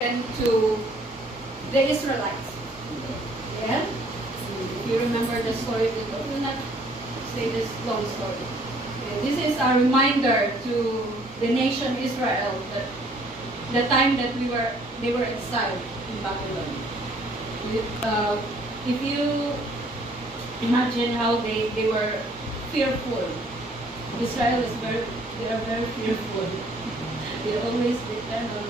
to the Israelites. Yeah? If you remember the story, we will not say this long story. Okay, this is a reminder to the nation Israel that the time that they were exiled in Babylon. If you imagine how they were fearful. Israel is they are very fearful. They always depend on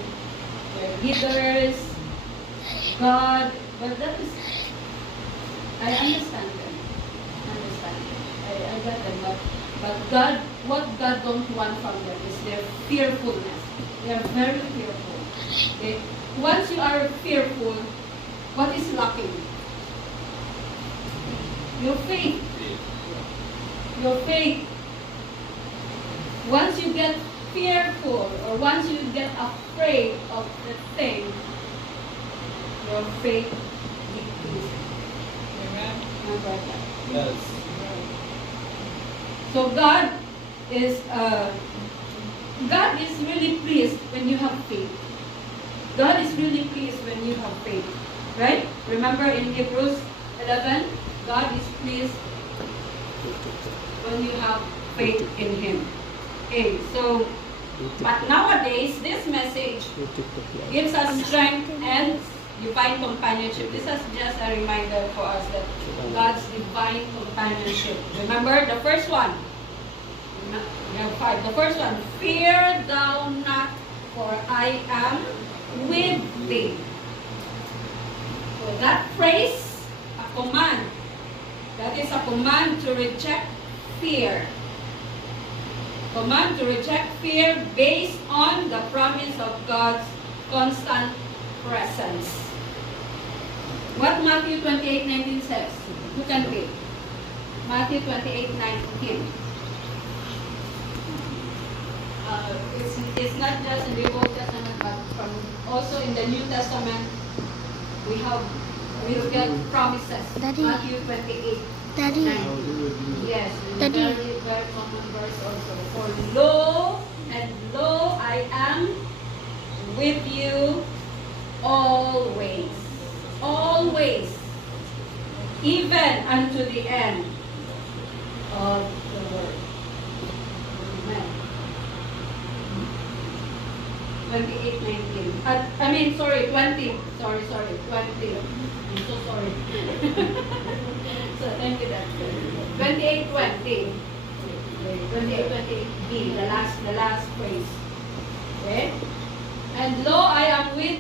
their leaders, God, but that is, I understand them. I get them, but God, what God don't want from them is their fearfulness. They are very fearful. Once you are fearful, what is lacking? Your faith. Your faith. Once you get fearful or once you get afraid of the thing, your faith decreases. Amen. Remember that. Yes. So God is really pleased when you have faith. God is really pleased when you have faith. Right? Remember in Hebrews 11, God is pleased when you have faith in Him. Okay, so, but nowadays, this message gives us strength and divine companionship. This is just a reminder for us that God's divine companionship. Remember the first one? We have 5. The first one, fear thou not, for I am with thee. So that phrase, a command. That is a command to reject fear. Command to reject fear based on the promise of God's constant presence. What Matthew 28:19 says? Who can read? Matthew 28:19. It's not just in the Old Testament, but also in the New Testament, we get promises. Daddy. Matthew 28. Daddy. Yes, Daddy. very, very common verse also. For lo, I am with you always. Always. Even unto the end of the world. Amen. 28:19. 20. Sorry. 20. I'm so sorry. So thank you, Doctor. 28:20. 28:20B, the last phrase. Okay? And lo, I am with